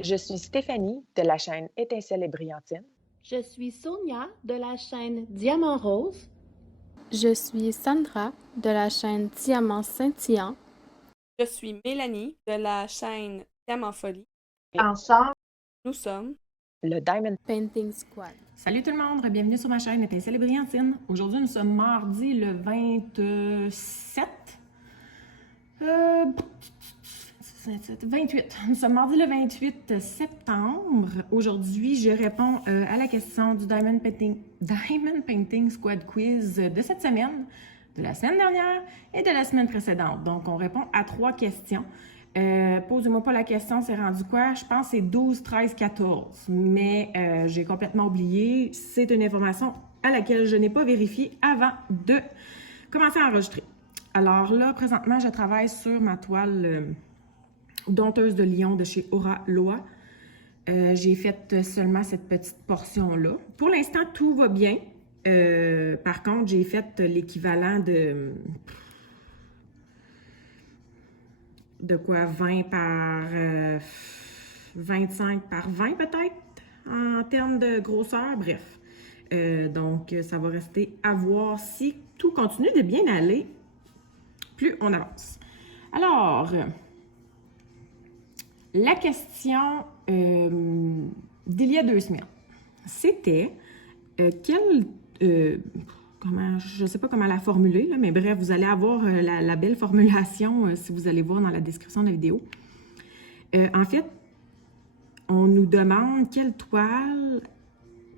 Je suis Stéphanie de la chaîne Étincelle et Brillantine. Je suis Sonia de la chaîne Diamant Rose. Je suis Sandra de la chaîne Diamant Scintillant. Je suis Mélanie de la chaîne Diamant Folie. Et Ensemble, Nous sommes le Diamond Painting Squad. salut tout le monde, bienvenue sur ma chaîne Étincelle et Brillantine. Aujourd'hui, nous sommes mardi le 27. 28. Nous sommes mardi le 28 septembre. Aujourd'hui, je réponds à la question du Diamond Painting Squad Quiz de cette semaine, de la semaine dernière et de la semaine précédente. Donc, on répond à 3 questions. Posez-moi pas la question, c'est rendu quoi? Je pense que c'est 12, 13, 14. Mais j'ai complètement oublié. C'est une information à laquelle je n'ai pas vérifié avant de commencer à enregistrer. Alors là, présentement, je travaille sur ma toile dompteuse de lion de chez Aura Loa. J'ai fait seulement cette petite portion-là. Pour l'instant, tout va bien. Par contre, j'ai fait l'équivalent de quoi? 20 par 25 par 20 peut-être, en termes de grosseur. Bref. Donc, ça va rester à voir si tout continue de bien aller. Plus on avance. Alors, la question d'il y a 2 semaines, c'était je ne sais pas comment la formuler, là, mais bref, vous allez avoir la belle formulation si vous allez voir dans la description de la vidéo. En fait, on nous demande quelle toile,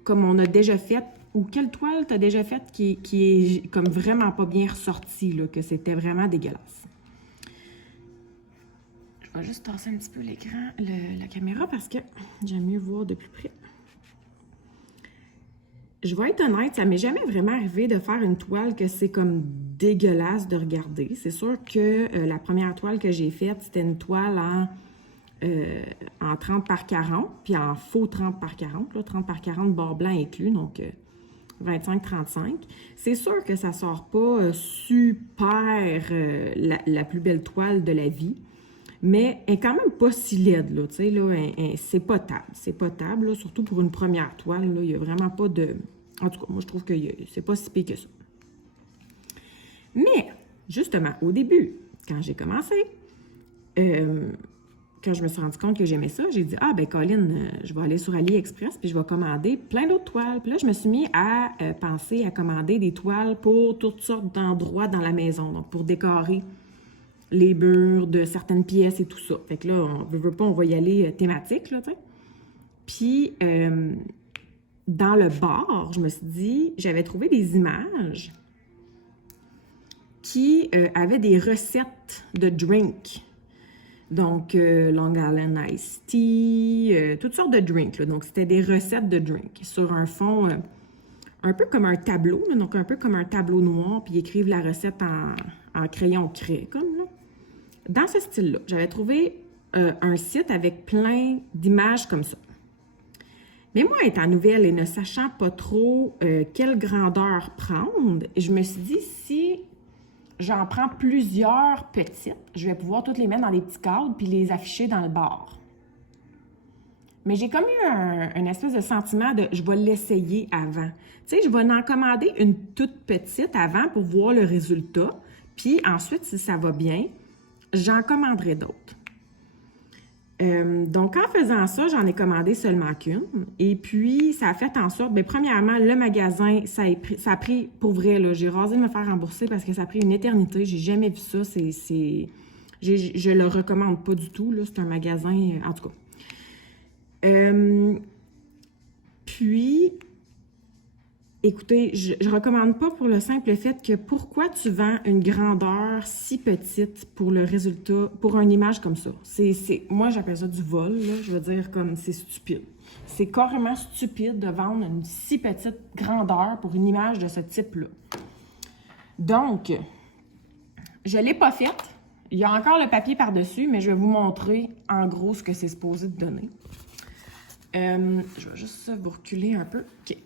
comme on a déjà fait, ou quelle toile tu as déjà faite qui est comme vraiment pas bien ressortie, là, que c'était vraiment dégueulasse. Je vais juste tasser un petit peu l'écran, la caméra, parce que j'aime mieux voir de plus près. Je vais être honnête, ça m'est jamais vraiment arrivé de faire une toile que c'est comme dégueulasse de regarder. C'est sûr que la première toile que j'ai faite, c'était une toile en 30 par 40, puis en faux 30 par 40, là, 30 par 40 bord blanc inclus, donc 25-35. C'est sûr que ça sort pas super la plus belle toile de la vie, mais elle est quand même pas si laide, là, tu sais, là, c'est potable. C'est potable, là, surtout pour une première toile, là, il n'y a vraiment pas de... En tout cas, moi, je trouve que c'est pas si pire que ça. Mais, justement, au début, quand j'ai commencé, quand je me suis rendu compte que j'aimais ça, j'ai dit « Ah, ben Colin, je vais aller sur AliExpress puis je vais commander plein d'autres toiles. » Puis là, je me suis mis à penser à commander des toiles pour toutes sortes d'endroits dans la maison, donc pour décorer les murs de certaines pièces et tout ça. Fait que là, on veut pas, on va y aller thématique, là, tu sais. Puis, dans le bar, je me suis dit, j'avais trouvé des images qui avaient des recettes de drinks. Donc, Long Island Iced Tea, toutes sortes de drinks, là. Donc, c'était des recettes de drinks sur un fond un peu comme un tableau, là, donc un peu comme un tableau noir, puis ils écrivent la recette en crayon craie, comme là. Dans ce style-là, j'avais trouvé un site avec plein d'images comme ça. Mais moi, étant nouvelle et ne sachant pas trop quelle grandeur prendre, je me suis dit, si j'en prends plusieurs petites, je vais pouvoir toutes les mettre dans des petits cadres puis les afficher dans le bar. Mais j'ai comme eu un espèce de sentiment de je vais l'essayer avant. Tu sais, je vais en commander une toute petite avant pour voir le résultat. Puis ensuite, si ça va bien, j'en commanderai d'autres. Donc, en faisant ça, j'en ai commandé seulement qu'une. Et puis, ça a fait en sorte, bien, premièrement, le magasin, ça a pris, pour vrai, là, j'ai rasé de me faire rembourser parce que ça a pris une éternité. J'ai jamais vu ça. Je le recommande pas du tout, là. C'est un magasin, en tout cas. Puis, écoutez, je recommande pas pour le simple fait que pourquoi tu vends une grandeur si petite pour le résultat, pour une image comme ça? Moi, j'appelle ça du vol, là. Je veux dire, comme c'est stupide. C'est carrément stupide de vendre une si petite grandeur pour une image de ce type-là. Donc, je l'ai pas faite. Il y a encore le papier par-dessus, mais je vais vous montrer en gros ce que c'est supposé de donner. Je vais juste vous reculer un peu. OK.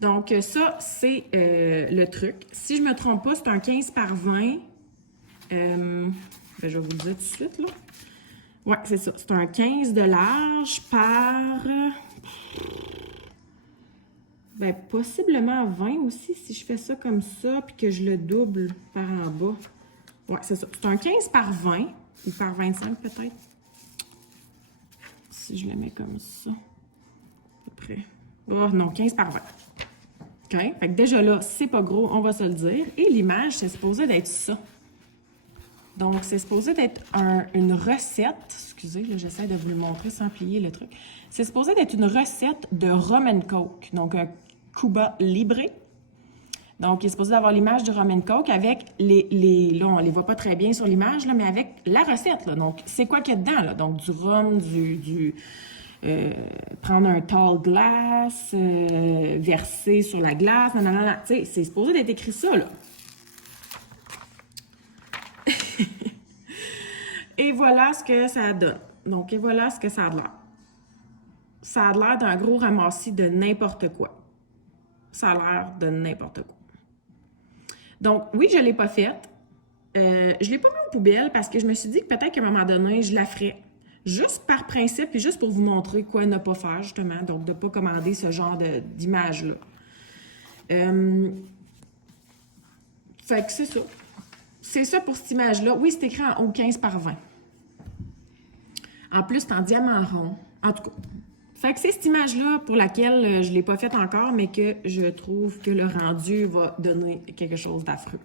Donc, ça, c'est le truc. Si je ne me trompe pas, c'est un 15 par 20. Je vais vous le dire tout de suite, là. Ouais, c'est ça. C'est un 15 de large par... Ben, possiblement 20 aussi, si je fais ça comme ça, puis que je le double par en bas. Ouais, c'est ça. C'est un 15 par 20, ou par 25 peut-être. Si je le mets comme ça. À peu près. Oh non, 15 par 20. OK? Fait que déjà là, c'est pas gros, on va se le dire. Et l'image, c'est supposé d'être ça. Donc, c'est supposé d'être une recette. Excusez, là, j'essaie de vous le montrer sans plier le truc. C'est supposé d'être une recette de rum and coke. Donc, un Cuba Libre. Donc, il est supposé avoir l'image du rum and coke avec là, on les voit pas très bien sur l'image, là, mais avec la recette, là. Donc, c'est quoi qu'il y a dedans, là? Donc, du rhum, prendre un tall glass, verser sur la glace, nanana. Tu sais, c'est supposé d'être écrit ça, là. Et voilà ce que ça donne. Donc, et voilà ce que ça a l'air. Ça a l'air d'un gros ramassis de n'importe quoi. Ça a l'air de n'importe quoi. Donc, oui, je ne l'ai pas faite. Je ne l'ai pas mis aux poubelles parce que je me suis dit que peut-être qu'à un moment donné, je la ferais. Juste par principe et juste pour vous montrer quoi ne pas faire, justement. Donc, de ne pas commander ce genre d'image-là. Fait que c'est ça. C'est ça pour cette image-là. Oui, c'est écrit en haut 15 par 20. En plus, c'est en diamant rond. En tout cas. Fait que c'est cette image-là pour laquelle je ne l'ai pas faite encore, mais que je trouve que le rendu va donner quelque chose d'affreux.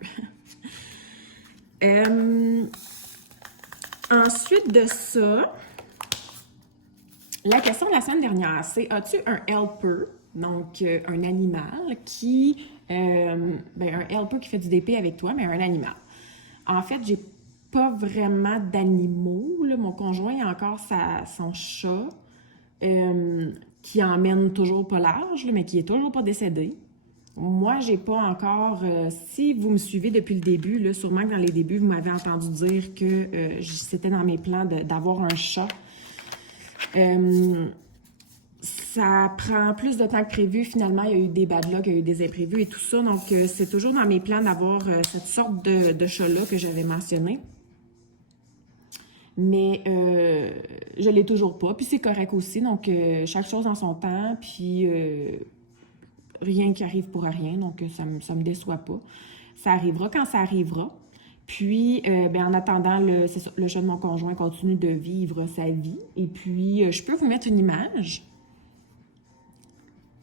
Ensuite de ça, la question de la semaine dernière, c'est: as-tu un helper, donc un animal qui... un helper qui fait du DP avec toi, mais un animal. En fait, j'ai pas vraiment d'animaux. Mon conjoint a encore son chat. Qui emmène toujours pas large, mais qui est toujours pas décédé. Moi, j'ai pas encore... si vous me suivez depuis le début, là, sûrement que dans les débuts, vous m'avez entendu dire que c'était dans mes plans d'avoir un chat. Ça prend plus de temps que prévu. Finalement, il y a eu des bad luck, il y a eu des imprévus et tout ça. Donc, c'est toujours dans mes plans d'avoir cette sorte de chat-là que j'avais mentionné. Mais je l'ai toujours pas, puis c'est correct aussi. Donc, chaque chose en son temps, puis rien qui arrive pour rien, donc ça me déçoit pas. Ça arrivera quand ça arrivera. Puis, en attendant, le chat de mon conjoint continue de vivre sa vie. Et puis, je peux vous mettre une image,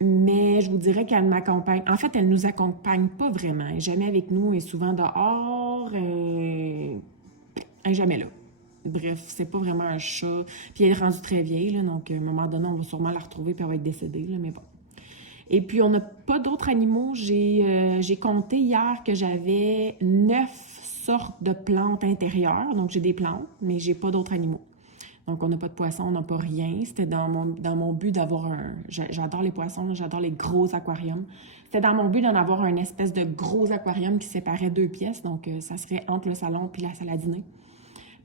mais je vous dirais qu'elle m'accompagne. En fait, elle nous accompagne pas vraiment. Elle est jamais avec nous, elle est souvent dehors, elle est jamais là. Bref, c'est pas vraiment un chat. Puis elle est rendue très vieille, là, donc à un moment donné, on va sûrement la retrouver puis elle va être décédée, là, mais bon. Et puis, on n'a pas d'autres animaux. J'ai compté hier que j'avais 9 sortes de plantes intérieures. Donc, j'ai des plantes, mais j'ai pas d'autres animaux. Donc, on n'a pas de poissons, on n'a pas rien. C'était dans mon but d'avoir un... J'adore les poissons, j'adore les gros aquariums. C'était dans mon but d'en avoir un espèce de gros aquarium qui séparait 2 pièces. Donc, ça serait entre le salon puis la salle à dîner.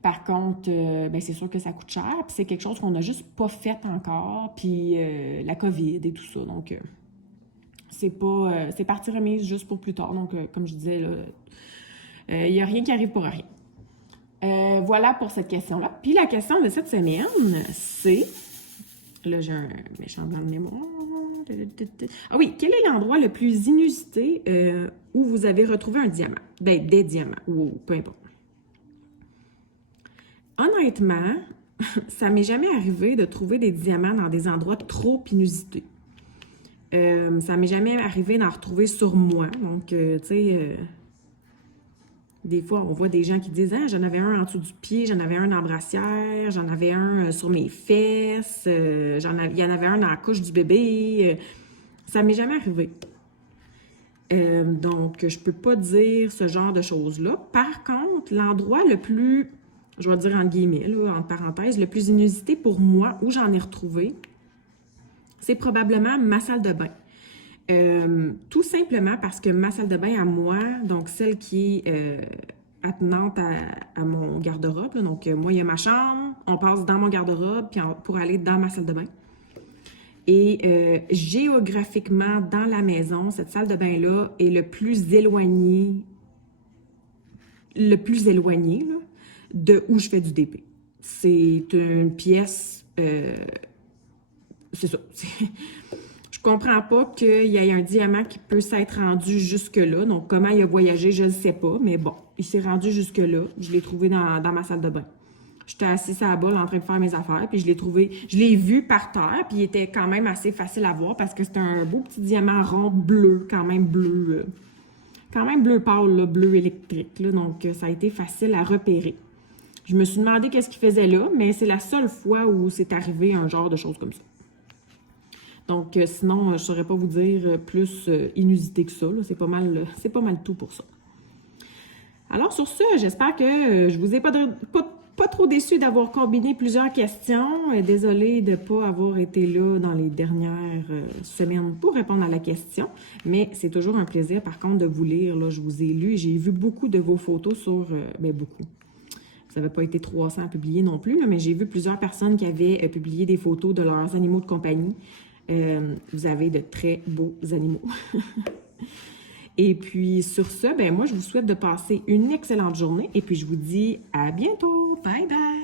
Par contre, c'est sûr que ça coûte cher, puis c'est quelque chose qu'on n'a juste pas fait encore, puis la COVID et tout ça, donc c'est partie remise juste pour plus tard, donc comme je disais, il n'y a rien qui arrive pour rien. Voilà pour cette question-là. Puis la question de cette semaine, c'est, là j'ai un méchant blanc de mémoire, ah oui, quel est l'endroit le plus inusité où vous avez retrouvé un diamant, des diamants, ou peu importe. Honnêtement, ça m'est jamais arrivé de trouver des diamants dans des endroits trop inusités. Ça m'est jamais arrivé d'en retrouver sur moi. Donc, tu sais, des fois, on voit des gens qui disent « Ah, j'en avais un en dessous du pied, j'en avais un en brassière, j'en avais un sur mes fesses, il y en avait un dans la couche du bébé. » Ça m'est jamais arrivé. Donc, je peux pas dire ce genre de choses-là. Par contre, l'endroit le plus... je vais dire entre guillemets, là, entre parenthèses, le plus inusité pour moi, où j'en ai retrouvé, c'est probablement ma salle de bain. Tout simplement parce que ma salle de bain à moi, donc celle qui est attenante à mon garde-robe, là, donc moi, il y a ma chambre, on passe dans mon garde-robe puis pour aller dans ma salle de bain. Et géographiquement, dans la maison, cette salle de bain-là est le plus éloigné là, de où je fais du DP. c'est une pièce... c'est ça. Je comprends pas qu'il y ait un diamant qui peut s'être rendu jusque-là. Donc, comment il a voyagé, je ne sais pas. Mais bon, il s'est rendu jusque-là. Je l'ai trouvé dans ma salle de bain. J'étais assise à la bolle en train de faire mes affaires, puis je l'ai vu par terre, puis il était quand même assez facile à voir parce que c'était un beau petit diamant rond bleu, quand même bleu pâle, là, bleu électrique, là, donc ça a été facile à repérer. Je me suis demandé qu'est-ce qu'il faisait là, mais c'est la seule fois où c'est arrivé un genre de choses comme ça. Donc sinon, je ne saurais pas vous dire plus inusité que ça, là. C'est pas mal tout pour ça. Alors sur ce, j'espère que je vous ai pas trop déçu d'avoir combiné plusieurs questions. Désolée de ne pas avoir été là dans les dernières semaines pour répondre à la question, mais c'est toujours un plaisir par contre de vous lire. Là, je vous ai lu et j'ai vu beaucoup de vos photos sur... beaucoup. Ça n'avait pas été 300 à publier non plus, là, mais j'ai vu plusieurs personnes qui avaient publié des photos de leurs animaux de compagnie. Vous avez de très beaux animaux. Et puis, sur ce, moi, je vous souhaite de passer une excellente journée et puis je vous dis à bientôt. Bye bye!